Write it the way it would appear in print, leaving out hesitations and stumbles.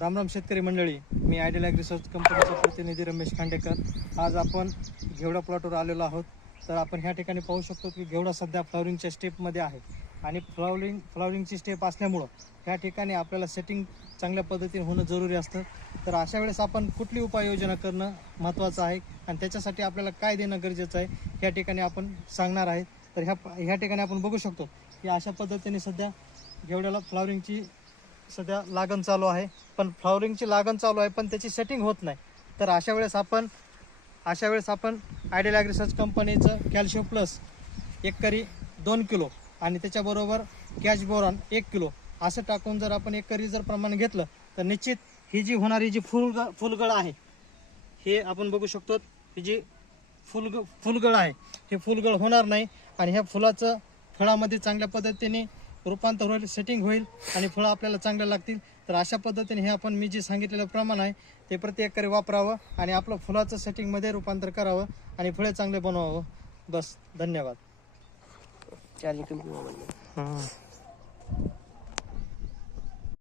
रामराम शेतकरी मंडळी, मी आयडियल ॲग्री रिसर्च कंपनीचा प्रतिनिधी रमेश खांडेकर. आज आपण घेवडा प्लॉटवर आलेलो आहोत. तर आपण ह्या ठिकाणी पाहू शकतो की घेवडा सध्या फ्लॉवरिंगच्या स्टेपमध्ये आहे आणि फ्लॉवरिंगची स्टेप असल्यामुळं ह्या ठिकाणी आपल्याला सेटिंग चांगल्या पद्धतीने होणं जरुरी असतं. तर अशा वेळेस आपण कुठली उपाययोजना करणं महत्त्वाचं आहे आणि त्याच्यासाठी आपल्याला काय देणं गरजेचं आहे ह्या ठिकाणी आपण सांगणार आहे. तर ह्या ठिकाणी आपण बघू शकतो की अशा पद्धतीने सध्या घेवड्याला फ्लॉवरिंगची सध्या लागण चालू आहे, पण फ्लॉवरिंगची लागण चालू आहे पण त्याची सेटिंग होत नाही. तर अशा वेळेस आपण आयडियल ॲग्री रिसर्च कंपनीचं कॅल्शियम प्लस एकरी 2 किलो आणि त्याच्याबरोबर कॅच बोरॉन 1 किलो असं टाकून जर आपण एकरी जर प्रमाण घेतलं तर निश्चित ही जी होणारी जी फुलगळ आहे हे आपण बघू शकतो. ही जी फुलगळ आहे हे फुलगळ होणार नाही आणि ह्या फुलाचं फळामध्ये चांगल्या पद्धतीने रूपांतर होईल, सेटिंग होईल आणि फळं आपल्याला चांगल्या लागतील. तर अशा पद्धतीने हे आपण मी जे सांगितलेलं प्रमाण आहे ते प्रति एकरी वापरावं आणि आपलं फुलाचं सेटिंगमध्ये रूपांतर करावं आणि फळे चांगले बनवावं. बस, धन्यवाद.